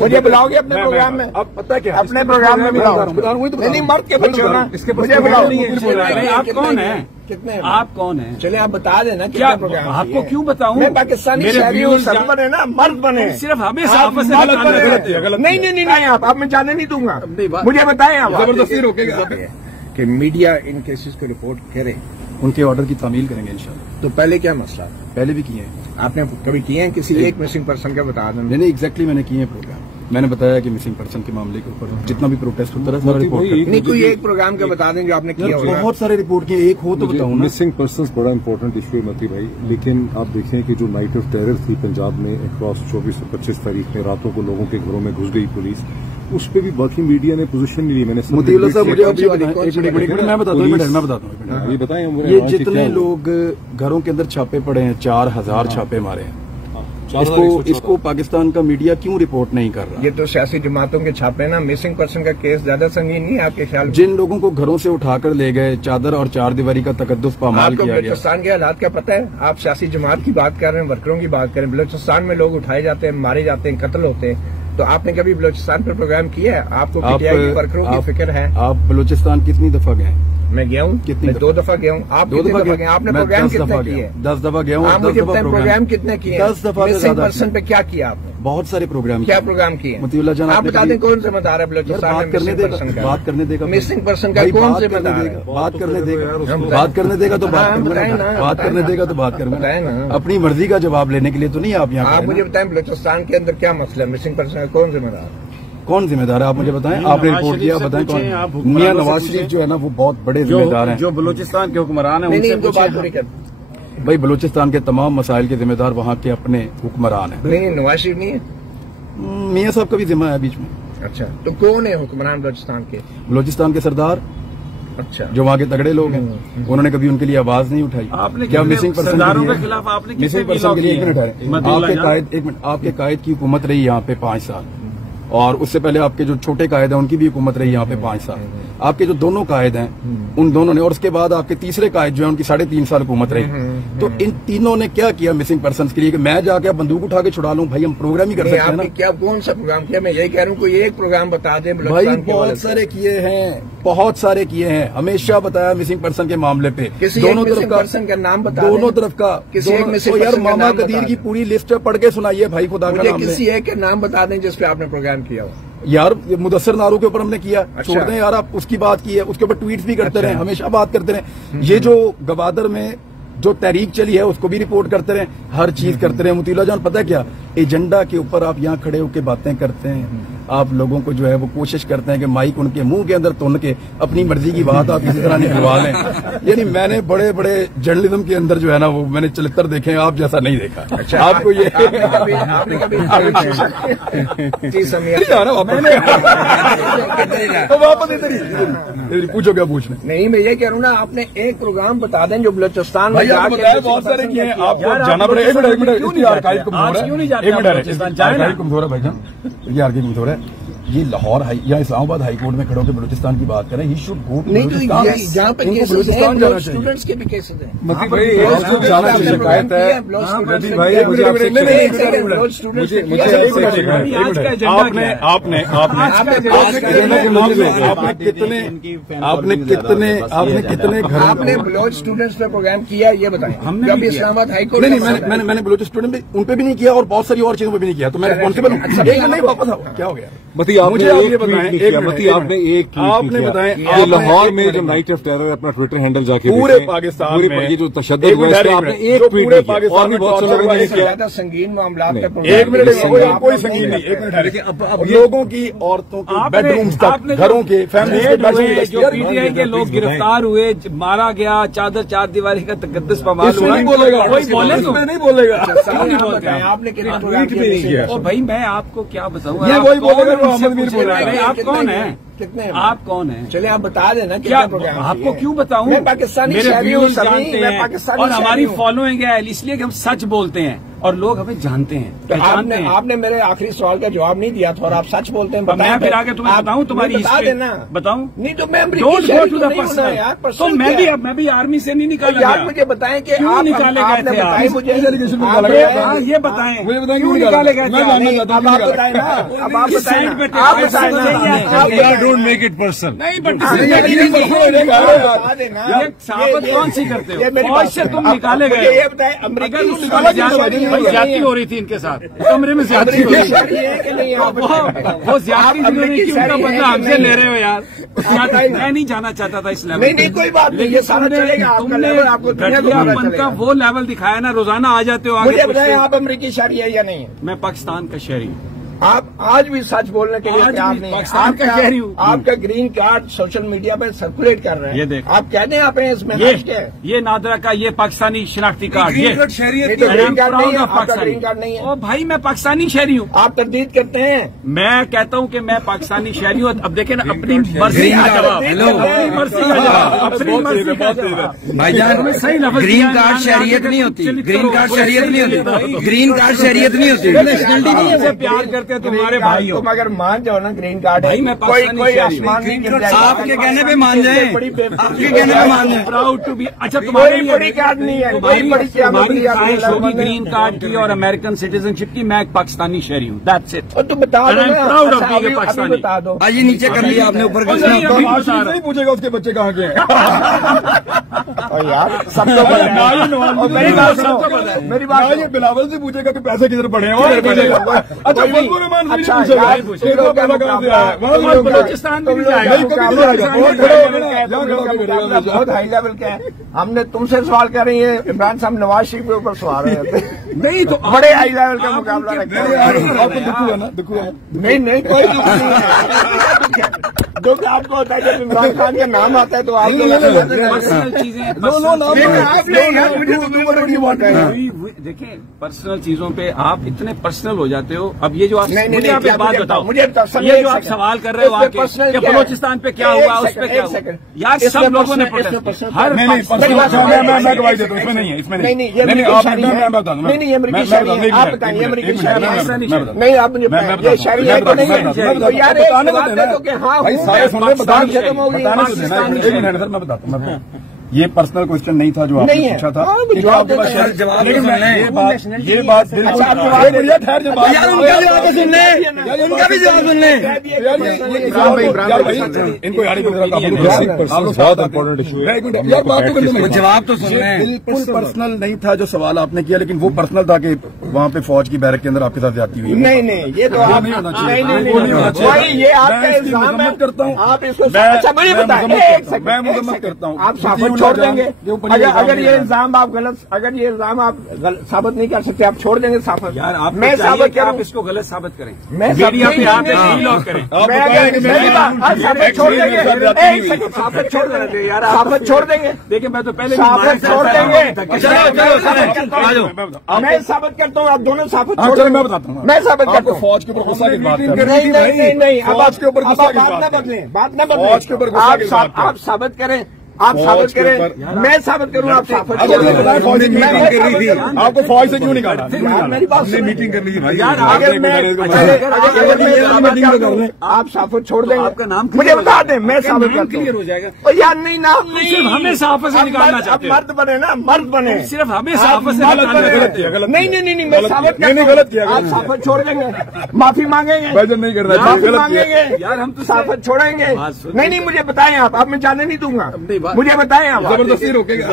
مجھے بلاؤ گے اپنے پروگرام میں؟ اب پتہ کیا اپنے پروگرام میں بلاؤ. نہیں مرد کے بچے نا, مجھے بلاؤ. آپ کون ہیں؟ کتنے آپ کون ہیں؟ چلے آپ بتا دینا کیا کتنے پروگرام. آپ کو کیوں بتاؤں؟ میں پاکستانی شہری ہوں, سب بنے نا, مرد بنے. صرف ہمیں آپس میں نہیں آپ میں جانے نہیں دوں گا. مجھے بتائیں آپ. زبردستی روکے گا کہ میڈیا ان کیسز کو رپورٹ کرے, ان کے آرڈر کی تعمیل کریں گے انشاءاللہ. تو پہلے کیا مسئلہ تھا؟ پہلے بھی کیے ہیں. آپ نے کبھی کیے ہیں کسی ایک مسنگ پرسن کا بتا دیں؟ نہیں ایگزیکٹلی میں نے کیے ہیں پروگرام. میں نے بتایا کہ مسنگ پرسن کے معاملے کے اوپر جتنا بھی پروٹیسٹ ہوتا ہے نہیں, کوئی ایک پروگرام کا بتا دیں جو آپ نے کیا ہوگا. بہت سارے رپورٹ کیے, ایک ہو تو بتاؤں. مسنگ پرسنز بڑا امپورٹنٹ ایشو ہے متی بھائی, لیکن آپ دیکھیں کہ جو نائٹ آف ٹیرر تھی پنجاب میں اکراس 24 اور 25 تاریخ میں راتوں کو لوگوں کے گھروں میں گھس گئی پولیس, اس پہ بھی باقی میڈیا نے پوزیشن نہیں لی. میں نے متی اللہ صاحب مجھے میں بتاتا ہوں, یہ بتائیں یہ جتنے لوگ گھروں کے اندر چھاپے پڑے ہیں, 4000 چھاپے مارے ہیں, اس کو پاکستان کا میڈیا کیوں رپورٹ نہیں کر رہا؟ یہ تو سیاسی جماعتوں کے چھاپے نا. مسنگ پرسن کا کیس زیادہ سنگین نہیں ہے آپ کے خیال میں؟ جن لوگوں کو گھروں سے اٹھا کر لے گئے, چادر اور چار دیواری کا تقدس پامال کیا گیا. بلوچستان کے حالات کیا پتہ ہے؟ آپ سیاسی جماعت کی بات کر رہے ہیں, ورکروں کی بات کر رہے ہیں. بلوچستان میں لوگ اٹھائے جاتے ہیں, مارے جاتے ہیں, قتل ہوتے ہیں. تو آپ نے کبھی بلوچستان پر پروگرام کیا ہے؟ آپ کو پی ٹی آئی کے ورکروں کی فکر ہے؟ آپ بلوچستان کتنی دفعہ گئے؟ میں گیا ہوں, میں 2 دفعہ گیا ہوں. آپ 2 دفعہ گئے؟ آپ نے پروگرام کتنے کیے؟ 10 دفعہ گیا ہوں. آپ مجھے بتائیں پروگرام کتنے کیے؟ 10 دفعہ. مسنگ پرسن پہ کیا کیا آپ نے؟ بہت سارے پروگرام. کیا پروگرام کیے؟ متی اللہ جان آپ بتا دیں کون ذمہ دار ہے بلوچستان میں بات کرنے دے گا. مسنگ پرسن کا کون ذمہ دار ہے؟ بات کرنے دے گا, بات کرنے دے گا تو بات کرنے دے گا تو بات کرنا. اپنی مرضی کا جواب لینے کے لیے تو نہیں آپ یہاں. آپ مجھے بتائیں بلوچستان کے اندر کیا مسئلہ ہے؟ مسنگ پرسن کا کون ذمہ دار ہے؟ کون ذمہ دار ہے آپ مجھے بتائیں. آپ نے رپورٹ کیا, بتائیں کون. میاں نواز شریف جو ہے نا وہ بہت بڑے ذمہ دار ہیں, جو بلوچستان کے حکمران ہیں. بھائی بلوچستان کے تمام مسائل کے ذمہ دار وہاں کے اپنے حکمران ہیں. نہیں نواز شریف نہیں ہے, میاں صاحب کا بھی ذمہ ہے بیچ میں. اچھا تو کون ہے حکمران بلوچستان کے؟ بلوچستان کے سردار, اچھا, جو وہاں کے تگڑے لوگ ہیں. انہوں نے کبھی ان کے لیے آواز نہیں اٹھائی. آپ نے کیا مسنگ پرسن کے خلاف آپ نے مسنگ پرسن کے لیے 1 منٹ آپ کے قائد کی حکومت رہی یہاں پہ 5 سال, اور اس سے پہلے آپ کے جو چھوٹے قائد ہیں ان کی بھی حکومت رہی یہاں پہ 5 سال. آپ کے جو دونوں قائد ہیں ان دونوں نے, اور اس کے بعد آپ کے تیسرے قائد جو ہیں ان کی 3.5 سال حکومت رہی. تو ان تینوں نے کیا کیا مسنگ پرسنز کے لیے کہ میں جا کے بندوق اٹھا کے چھڑا لوں؟ بھائی ہم پروگرام ہی کر سکتے ہیں نا. کیا کون سا پروگرام کیا؟ میں یہی کہہ رہا ہوں کوئی ایک پروگرام بتا دیں. بھائی بہت سارے کیے ہیں, بہت سارے کیے ہیں, ہمیشہ بتایا مسنگ پرسن کے معاملے پہ. دونوں طرف پرسن کا نام بتا, دونوں طرف کا. یار ماما قدیر کی پوری لسٹ پڑھ کے سنائیے بھائی, خدا کا نام. کسی ایک کے نام بتا دیں جس پہ آپ نے پروگرام کیا ہو. یار مدثر نارو کے اوپر ہم نے کیا, چھوڑ دیں یار, آپ اس کی بات کی ہے, اس کے اوپر ٹویٹ بھی کرتے رہے, ہمیشہ بات کرتے رہے. یہ جو گوادر میں جو تحریک چلی ہے اس کو بھی رپورٹ کرتے رہے, ہر چیز کرتے رہے. مطیع اللہ جان پتہ کیا, ایجنڈا کے اوپر آپ یہاں کھڑے ہو کے باتیں کرتے ہیں, آپ لوگوں کو جو ہے وہ کوشش کرتے ہیں کہ مائک ان کے منہ کے اندر تن کے اپنی مرضی کی بات آپ کسی طرح نکلوا لیں. یعنی میں نے بڑے بڑے جرنلزم کے اندر جو ہے نا وہ میں نے چلتر دیکھے ہیں, آپ جیسا نہیں دیکھا. آپ کو یہ پوچھو کیا پوچھنا. نہیں میں یہ کہہ رہا ہوں نا, آپ نے ایک پروگرام بتا دیں جو بلوچستان میں بہت سارے کیے ہیں. آپ کو جانا پڑے گا. یہ آرگی کمزور ہے. یہ لاہور یا اسلام آباد ہائی کورٹ میں کھڑے ہو کے بلوچستان کی بات کریں. ہی شوڈ گو ٹو جہاں پر بلوچستان جانا چاہیے. اسٹوڈنٹس کے بھی کیسز ہیں. جانا چاہیے. شکایت ہے کتنے گھر آپ نے بلوچ اسٹوڈنٹس پہ پروگرام کیا یہ بتائیں. کبھی اسلام آباد ہائی کورٹ میں نے بلوچ اسٹوڈنٹ ان پہ بھی نہیں کیا اور بہت ساری اور چیزوں پہ بھی نہیں کیا, تو میں ریسپانسبل ہوں. کیا ہو گیا متی آپ نے ایک بتائیں لاہور میں جو نائٹ آف ٹیرر اپنا ٹویٹر ہینڈل جا کے پورے پاکستان میں یہ جو تشدد ہوا ہے آپ نے ایک ٹویٹ نہیں کیا, اور بھی بہت سے لوگوں نے زیادہ سنگین معاملات کا. ایک منٹ, کوئی سنگین نہیں. ایک منٹ, لوگوں کی عورتوں کے بیڈ رومز تک, گھروں کے فیملی جو پی ٹی آئی کے لوگ گرفتار ہوئے, مارا گیا, چادر چار دیواری کا تقدس پامال ہوا, کوئی نہیں بولے گا. آپ نے ٹویٹ بھی نہیں کیا. بھائی میں آپ کو کیا بتاؤں, وہی بولے گا. آپ کون ہیں؟ कितने आप कौन हैं? चलिए आप बता देना क्या कितने प्रोग्राम आपको क्यों बताऊं? मैं पाकिस्तानी मेरे शहरी हूं, व्यूअर्स सभी जानते मैं हैं पाकिस्तानी और हमारी शहरी हूं। फॉलोइंग है इसलिए कि हम सच बोलते हैं और लोग हमें जानते हैं, तो पहचानते हैं। आपने मेरे आखिरी सवाल का जवाब नहीं दिया था और आप सच बोलते हैं। मैं फिर आगे तुम्हें बताऊं तुम्हारी बता हिस्ट्री? देना। बताऊं? नहीं तो मैं डोंट गो टू द यार पर्सनल। तो पर्सनल मैं भी आर्मी से नहीं निकाला यार गया। मुझे बताएं कि क्यों आप निकाले गए आपने थे आप? बताएं मुझे डेलीगेशन में आप निकाला गया। बताएं। हाँ, ये बताएं मुझे बताएं क्यों क्यों निकाले गए थे? मैं जानना चाहता अब हूं, आप क्यों बताएं ना, अब आप किस बताएं साइड पे थे? आप बताएं ना, आप बताएं। Don't make it person. नहीं बट बता देना। ये साबित कौन सी करते ये हो? मेरी फौज बात से तुम आप- निकाले मुझे गए। ये बताएं अमरीकी अगर निकाला क्यों भाई ज्यादती हो रही थी इनके साथ, कमरे में ज्यादती हो रही थी। शहरी है कि नहीं आप बताएं। वो ज्यादती आप अमरीकी की उनका शहरी बदला हैं कि हमसे नहीं? ले रहे हो यार। बताएं ना। मैं नहीं जाना चाहता था इस लेवल नहीं, नहीं, कोई बात नहीं, ये सारा चलेगा, आपका लेवल आपको दुनिया को पता घटियापन चलेगा। का वो लेवल दिखाया ना, रोजाना आ जाते हो आगे मुझे कुछ बताएं से। आप अमरीकी शहरी है या नहीं है? मैं पाकिस्तान का शहरी हूँ। आप आज भी सच बोलने के लिए आज तैयार भी नहीं पाकिस्तान का शहरी हूँ। आपका ग्रीन कार्ड सोशल मीडिया पे सर्कुलेट कर रहे हैं। ये देखो। आप कहते हैं आप इसमें हर्ष के हैं। ये नादरा का ये पाकिस्तानी शनाख्ती कार्ड, ये नहीं तो ग्रीन कार्ड नहीं है, आपका ग्रीन कार्ड नहीं है। ओ भाई मैं पाकिस्तानी शहरी हूँ। आप तरदीद करते हैं। मैं कहता हूँ कि मैं पाकिस्तानी शहरी हूँ। अब देखें ना अपनी मर्जी ग्रीन का कार्ड, जवाब, हेलो। अपनी मर्जी का जवाब, अपनी मर्जी का जवाब। भाईजान सही लफ्ज़ ग्रीन दिया, कार्ड मैंने शरीयत आगे नहीं होती, चलित ग्रीन करो, कार्ड कोई शरीयत नहीं सही होती, ग्रीन कार्ड शरीयत नहीं होती, नेशनलिटी नहीं से है। प्यार करते हैं तुम्हारे ग्रीन कार्ड भाई हो। तुम अगर मान जाओ ना ग्रीन कार्ड है, भाई, मैं कोई पाकिस्तानी कोई शहरी हूँ। आसमान नहीं गिर जाएगा। आपके कहने पे मान जाए, बड़ी बेवकूफ़ी आपके कहने पे मान जाए। Proud to be. अच्छा तुम्हारी कोई बड़ी कार्ड नहीं है, कोई बड़ी तुम्हारी ख्वाहिश होगी क्या ग्रीन कार्ड की और अमेरिकन सिटीजनशिप की। मैं एक पाकिस्तानी शहरी हूँ, दैट्स इट। और तुम बता दो And I'm ना, proud of अच्छा, being a अभी पाकिस्तानी। बता दो। आज ये नीचे कर लिया आपने, ऊपर कर नहीं, लिया। अभी तो बता रहा नहीं पूछेगा उसके बच्चे कहाँ के हैं। और यार सब तो पता है। और मेरी बात सुनो, मेरी बात ना ये सुनो। बिलावल से पूछेगा कि पैसे किधर पड़े हैं, वो नहीं पूछेगा। अच्छा फजलुर रहमान से अच्छा, नहीं पूछेगा यार, कि इतना पैसा कहाँ से आया है। वहाँ तुम से लोग बलूचिस्तान में भी जाएगा। नहीं, कभी नहीं जाएगा। बहुत खड़े हो गए ना, यहाँ खड़े हो गए मेरे यहाँ। बहुत हाई लेवल के हैं। हमने तुमसे सवाल कर रही है, इमरान साहब नवाज शरीफ के ऊपर सवाल रहे थे। नहीं तो बड़े हाई लेवल का मुकाबला रखते हैं। आपको दुख हुआ ना, दुख हुआ। नहीं नहीं कोई दुख नहीं है। जो कि आपको होता है जब इमरान खान का नाम आता है तो आप पर्सनल चीजें देखें, पर्सनल चीजों पे आप इतने पर्सनल हो जाते हो। अब ये जो आप मुझे आप एक बात बताओ, मुझे ये जो आप सवाल कर रहे हो आके कि बलूचिस्तान पे क्या हुआ, उस पे क्या हुआ, यार सब लोगों ने प्रोटेस्ट हर नहीं नहीं मैं गवाही देता हूँ, इसमें नहीं है, इसमें नहीं। नहीं ये नहीं आप मैं बता दूँ। नहीं नहीं ये अमरीकी शहरी है। आप बताइए अमरीकी शहरी है नहीं, आप मुझे ये शहरी है तो नहीं है। तो यार एक बात है तो कि हाँ भाई हूँ, सारे सुन ले, बात खत्म हो गई। बताने तो देना। एक मिनट सर, मैं बताता हूँ। ये पर्सनल क्वेश्चन नहीं था जो आपने नहीं है। पूछा था। हाँ, क्योंकि जवाब आपके पास देते हैं। जवाब लेकिन तो मैं सुन लें। ये बात बिल्कुल अच्छा, आप जवाब एक मिनट ठहर जा, बात यार उनका जवाब तो सुन ले, उनका भी जवाब सुन ले। इनको यार बहुत इंपॉर्टेंट इशू है। यार बात तो करने में जवाब तो सुन ले। बिल्कुल पर्सनल नहीं था जो सवाल आपने किया, लेकिन वो पर्सनल था कि वहाँ पे फौज की बैरक के अंदर आपके साथ जाती हुई। नहीं नहीं ये तो आप नहीं होना चाहिए। नहीं वो नहीं होना चाहिए। भाई ये आपका मैं इसकी इल्जाम है। मजम्मत करता हूँ। आप इसको मैं- अच्छा मुझे मैं बताएं, मजम्मत एक करता हूँ। सेकंड, मैं एक मजम्मत सेकंड। करता हूँ। आप साबित क्योंकि छोड़ उल्टा देंगे। जो ऊपर ये अगर ये इल्जाम इल्जाम आप गलत, अगर ये इल्जाम आप साबित नहीं कर सकते, आप छोड़ देंगे साबित। यार आप मैं साबित आप करूं, इसको गलत साबित करें, मैं मीडिया पे आप नहीं, एक डील करें। मैं अगर मेरी बात आप साबित छोड़ देंगे, एक सेकंड साबित छोड़ देंगे यार, साबित छोड़ देंगे। देखिए मैं तो पहले साबित छोड़ देंगे। चलो मैं साबित करता हूँ, आप दोनों साबित हाँ, छोड़ चलो देंगे। मैं बताता हूँ। मैं साबित करता आपको हूँ। फौज के ऊपर गुस्सा की बात कर नहीं नहीं नहीं अब फौज के ऊपर गुस्सा की बात बात न कर। बदलें, बात न फौज के ऊपर बदलें। गुस्सा की बात कर। आप साबित करें, आप फौज साबित के करें, ऊपर- मैं साबित करूँ, आप साबित अब आपने बताया फौज की मैं मीटिंग साबित कर रही थी, करूं। आपको फौज से क्यों निकाला? यार मेरी बात सुनिए। मीटिंग कर ली भाई। यार, अगर मैं साबित कर दूं, आप साबित छोड़ देंगे। आपका नाम मुझे बता दें, मैं साबित नाम करता क्लियर हूँ। हो जाएगा। और यार नहीं नाम नहीं, सिर्फ हमें साफे से अब निकालना मर्द- चाहते अब हो। मर्द बने ना, मर्द बने। सिर्फ हमें आप साफे से मर्द निकालना बने। गलत किया, गलत नहीं किया। नहीं नहीं मैं साबित नहीं, नहीं, करता हूं। गलत किया, आप गलत साबित छोड़ देंगे, माफी मांगेंगे, वजन नहीं करना चाहिए, माफी गलत किया। मांगेंगे यार, हम तो साबित छोड़ेंगे। बात सुनिए। नहीं नहीं मुझे बताएं आप, अब मैं जाने नहीं दूंगा। नहीं, बात- मुझे बताएं आप, जबरदस्ती रोकेगा।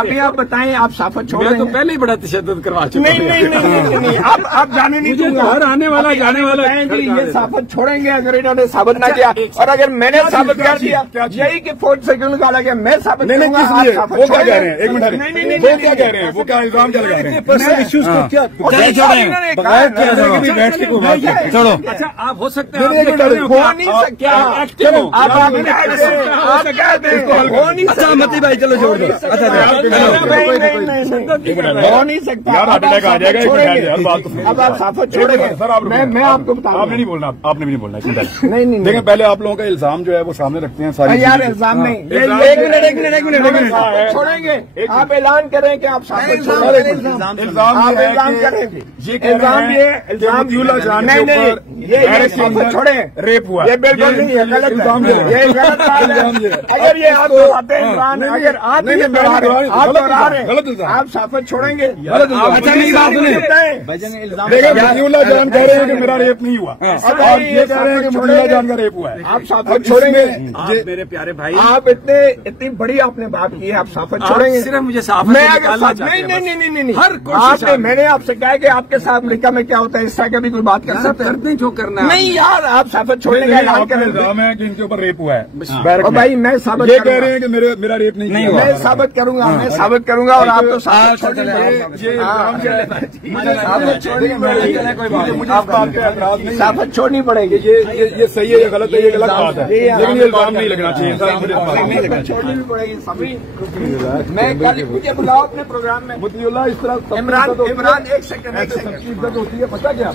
अभी आप बताएं, आप साबित छोड़ मैं तो देंगे। पहले ही बड़ा तशद्दुद करवा चुका नहीं हूं। नहीं नहीं नहीं आप जाने नहीं मुझे दूंगा। तो हर आने वाला जाने वाला बताएं जी, खड़का ये दे। साबित छोड़ेंगे अगर इन्होंने साबित ना अच्छा, किया, एक और अगर मैंने क्या साबित चीज़, कर क्या दिया चीज़? यही कि फौज से क्यों निकाला गया, मैं साबित नहीं नहीं करूंगा, किस आप लिए? साबित वो क्या छोड़ेंगे। कह रहे हैं? एक मिनट नहीं नहीं नहीं वो क्या कह रहे हैं? वो क्या इल्जाम क्या लगा रहे हैं? पर्सनल इश्यूज को क्या नहीं, छोड़ें? इन्होंने कहा बगैर है क्या ना, करोगे? बैठ के कोई बात नहीं। छोड़ो। अच्छा आप हो सकते हैं, नहीं, आप नहीं, ये कर रहे हो हो क्या? नहीं सकता। एक्टिव हो। आप कह रहे हैं, आप कह बात है, हो नहीं अच्छा मती भाई चलो छोड़ दो। अच्छा हो नहीं सकता। यार हार्ट अटैक आ जाएगा, एक बात तो अब आप साफत छोड़ेंगे सर। आप मैं आपको बता आपने नहीं बोलना, आपने भी नहीं बोलना। नहीं देखें पहले आप लोगों का इल्जाम जो है वो सामने रखते हैं सारी यार इल्जाम नहीं, एक मिनट छोड़ेंगे। आप ऐलान करें कि आप साफत छोड़ेंगे। इल्जाम करेंगे, इल्जाम ये ये साफत छोड़े, रेप हुआ, ये बिल्कुल नहीं है, गलत है, ये गलत बात है। अगर ये आप दोहराते हैं इमरान, अगर आप दोहरा रहे हैं, आप साफत छोड़ेंगे। अच्छा मेरी बात सुनिए, मतीउल्लाह जान कह रहे हैं कि मेरा रेप नहीं हुआ, और ये कह रहे हैं कि मतीउल्लाह जान का रेप हुआ है। आप साफत छोड़ेंगे। मेरे प्यारे भाई, आप इतनी बड़ी आपने बात की है, आप साफत छोड़ेंगे। सिर्फ मुझे साफ मैं नहीं हर आपने मैंने आपसे कहा कि आपके साथ अमेरिका में क्या होता है, इस तरह का भी कोई बात कर सकते हैं? करते जो करना है। नहीं यार, आप साफत छोड़ने का ऐलान करें। इल्जाम है कि इनके ऊपर रेप हुआ है। और भाई मैं साबित ये कह रहे हैं कि मेरा रेप नहीं हुआ। मैं साबित करूंगा, मैं साबित करूंगा, और आप तो साबित ये इल्जाम जो है साबित छोड़नी पड़ेगी। ये सही है, ये गलत है, ये गलत बात है, लेकिन ये इल्जाम नहीं लगना चाहिए सर। छोड़नी भी पड़ेगी सभी। मैं कल मुझे बुलाओ अपने प्रोग्राम में। मतीउल्लाह इस तरह इमरान एक सेकंड इज्जत होती है, पता क्या?